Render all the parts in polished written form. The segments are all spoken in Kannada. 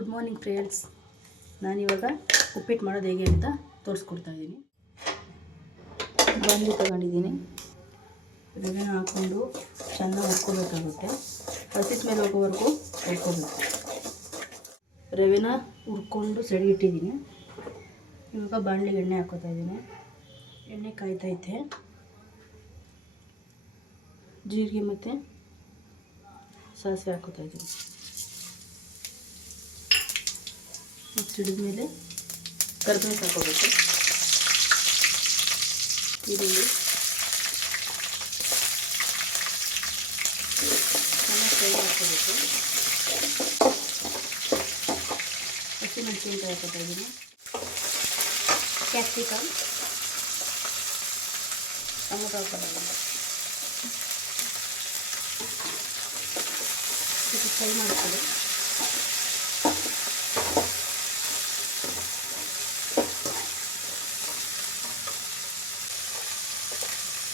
Good morning friends. ನಾನಿವಾಗ ಉಪ್ಪಿಟ್ಟು ಮಾಡೋದು ಹೇಗೆ ಅಂತ ತೋರಿಸ್ಕೊಡ್ತಾ ಇದ್ದೀನಿ. ಬಾಣಲಿ ತಗೊಂಡಿದ್ದೀನಿ. ರವೆನ ಹಾಕ್ಕೊಂಡು ಚೆನ್ನಾಗಿ ಹುರ್ಕೋಬೇಕಾಗುತ್ತೆ. ಹಸಿ ಸ್ಮೆಲ್ ಹೋಗೋವರೆಗೂ ಹುರ್ಕೋಬೇಕು. ರವೆನ ಹುರ್ಕೊಂಡು ಸೈಡ್ಗೆ ಇಟ್ಟಿದ್ದೀನಿ. ಇವಾಗ ಬಾಣಲಿಗೆ ಎಣ್ಣೆ ಹಾಕೋತಾ ಇದ್ದೀನಿ. ಎಣ್ಣೆ ಕಾಯ್ತೈತೆ. ಜೀರಿಗೆ ಮತ್ತು ಸಾಸಿವೆ ಹಾಕೋತಾ ಇದ್ದೀನಿ. ಸಿಡಿದ ಮೇಲೆ ಕರಿಬೇವು ಹಾಕೋಬೇಕು. ಈರುಳ್ಳಿ ಚೆನ್ನಾಗಿ ಫ್ರೈ ಹಾಕೋಬೇಕು. ಹಸಿಮೆಣಸಿನಕಾಯಿ ಹಾಕೋತಾ ಇದ್ದೀನಿ. ಕ್ಯಾಪ್ಸಿಕಮ್, ಟೊಮೊಟೊ ಹಾಕೋತಾ ಇದ್ದೀನಿ. ಫ್ರೈ ಮಾಡ್ಕೊಳ್ಳಿ.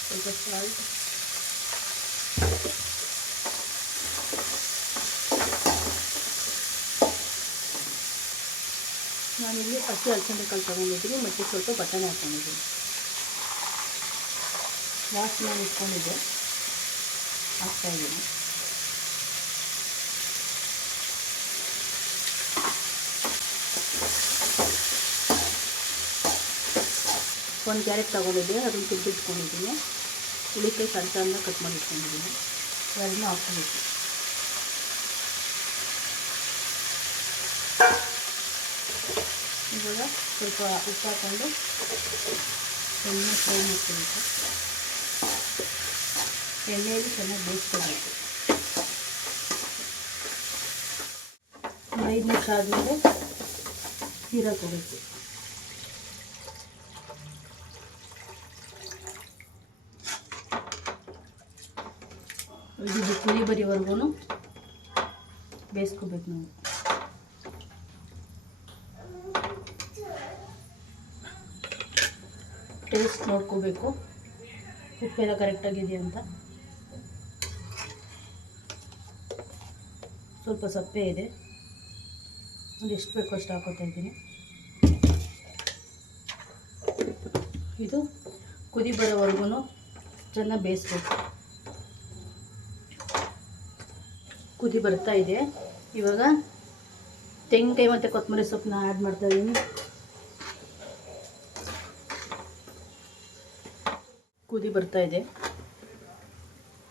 ಸ್ವಲ್ಪ ಸಾಲ್ಟ್, ನಾನಿಲ್ಲಿ ಹಸಿ ಹಲಸಿನಕಾಯಿ ತಗೊಂಡಿದ್ದೀನಿ ಮತ್ತು ಸ್ವಲ್ಪ ಬಟಾಣಿ ಹಾಕ್ಕೊಂಡಿದ್ದೀನಿ. ವಾಸನೆ ಇಟ್ಕೊಂಡಿದ್ದೆ ಹಾಕ್ತಾಯಿದ್ದೀನಿ. ಒಂದು ಕ್ಯಾರೆಟ್ ತೊಗೊಂಡಿದ್ದೆ, ಅದನ್ನು ತುರಿದಿಟ್ಕೊಂಡಿದ್ದೀನಿ. ಹುಳಿಕಾಯಿ ಸಣ್ಣ ಸಣ್ಣ ಕಟ್ ಮಾಡಿ ಇಟ್ಕೊಂಡಿದ್ದೀನಿ. ಅದನ್ನು ಹಾಕ್ಕೊಬೇಕು. ಇವಾಗ ಸ್ವಲ್ಪ ಉಪ್ಪು ಹಾಕ್ಕೊಂಡು ಚೆನ್ನಾಗಿ ಫ್ರೈ ಮಾಡ್ಕೊಬೇಕು. ಎಣ್ಣೆಯಲ್ಲಿ ಚೆನ್ನಾಗಿ ಬೇಯಿಸ್ಕೋಬೇಕು. 5 ನಿಮಿಷ ಆದಮೇಲೆ ನೀರು ಹಾಕೋಬೇಕು. ಇದು ಕುದಿ ಬರೋವರೆಗೂ ಬೇಯಿಸ್ಕೋಬೇಕು ನಾವು. ಟೇಸ್ಟ್ ನೋಡ್ಕೋಬೇಕು, ಉಪ್ಪೆಲ್ಲ ಕರೆಕ್ಟಾಗಿದೆಯಾ ಅಂತ. ಸ್ವಲ್ಪ ಸಪ್ಪೆ ಇದೆ, ಒಂದು ಎಷ್ಟು ಬೇಕೋ ಅಷ್ಟು ಹಾಕೋತಾ ಇದ್ದೀನಿ. ಇದು ಕುದಿ ಬರೋವರೆಗೂ ಚೆನ್ನಾಗಿ ಬೇಯಿಸ್ಬೇಕು. ಕುದಿ ಬರ್ತಾ ಇದೆ. ಇವಾಗ ತೆಂಗಿನಕಾಯಿ ಮತ್ತು ಕೊತ್ತಂಬರಿ ಸೊಪ್ಪನ್ನ ಆ್ಯಡ್ ಮಾಡ್ತಾ ಇದ್ದೀನಿ. ಕುದಿ ಬರ್ತಾ ಇದೆ.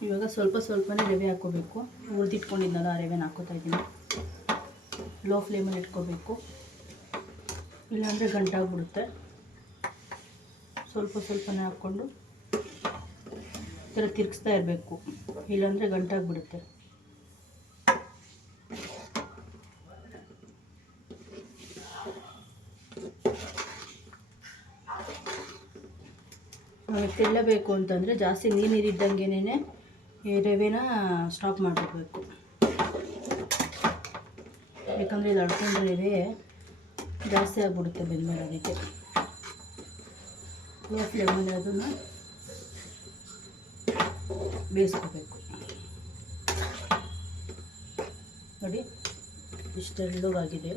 ಇವಾಗ ಸ್ವಲ್ಪ ಸ್ವಲ್ಪನೇ ರವೆ ಹಾಕ್ಕೋಬೇಕು. ಹುರಿದಿಟ್ಕೊಂಡಿದ್ನಲ್ಲ ಆ ರವೆನ ಹಾಕ್ಕೋತಾ ಇದ್ದೀನಿ. ಲೋ ಫ್ಲೇಮಲ್ಲಿ ಇಟ್ಕೋಬೇಕು, ಇಲ್ಲಾಂದರೆ ಗಂಟಾಗ್ಬಿಡುತ್ತೆ. ಸ್ವಲ್ಪ ಸ್ವಲ್ಪನೇ ಹಾಕ್ಕೊಂಡು ಈ ಥರ ತಿರುಗಿಸ್ತಾ ಇರಬೇಕು, ಇಲ್ಲಾಂದರೆ ಗಂಟಾಗ್ಬಿಡುತ್ತೆ. ತೆಳ್ಳಬೇಕು ಅಂತಂದರೆ ಜಾಸ್ತಿ ನೀರಿದ್ದಂಗೆನೇ ಈ ರವೆನ ಸ್ಟಾಪ್ ಮಾಡಬೇಕು. ಯಾಕಂದರೆ ಇದು ಅಡ್ಕೊಂಡ್ರೆ ರವೆ ಜಾಸ್ತಿ ಆಗಿಬಿಡುತ್ತೆ ಬೆಂದ್ಮೇಲೆ. ಅದಕ್ಕೆ ಲೋ ಫ್ಲೇಮಲ್ಲಿ ಅದನ್ನು ಬೇಯಿಸ್ಕೋಬೇಕು. ನೋಡಿ ಇಷ್ಟೆಲ್ಲವಾಗಿದೆ.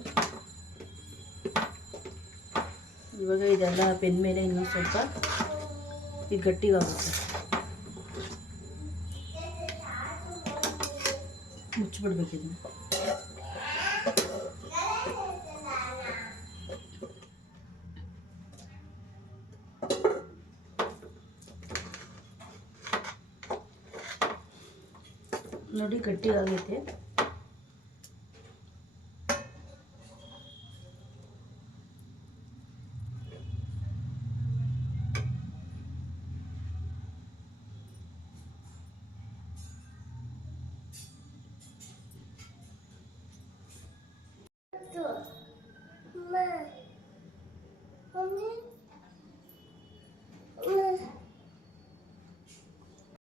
ಇವಾಗ ಇದೆಲ್ಲ ಬೆಂದ್ಮೇಲೆ ಇನ್ನೂ ಸ್ವಲ್ಪ ಇದು ಗಟ್ಟಿಗಾಗುತ್ತೆ. ಮುಚ್ಚಿಬಿಡ್ಬೇಕು ಇದನ್ನು. ನೋಡಿ ಗಟ್ಟಿಗಾಗೈತೆ.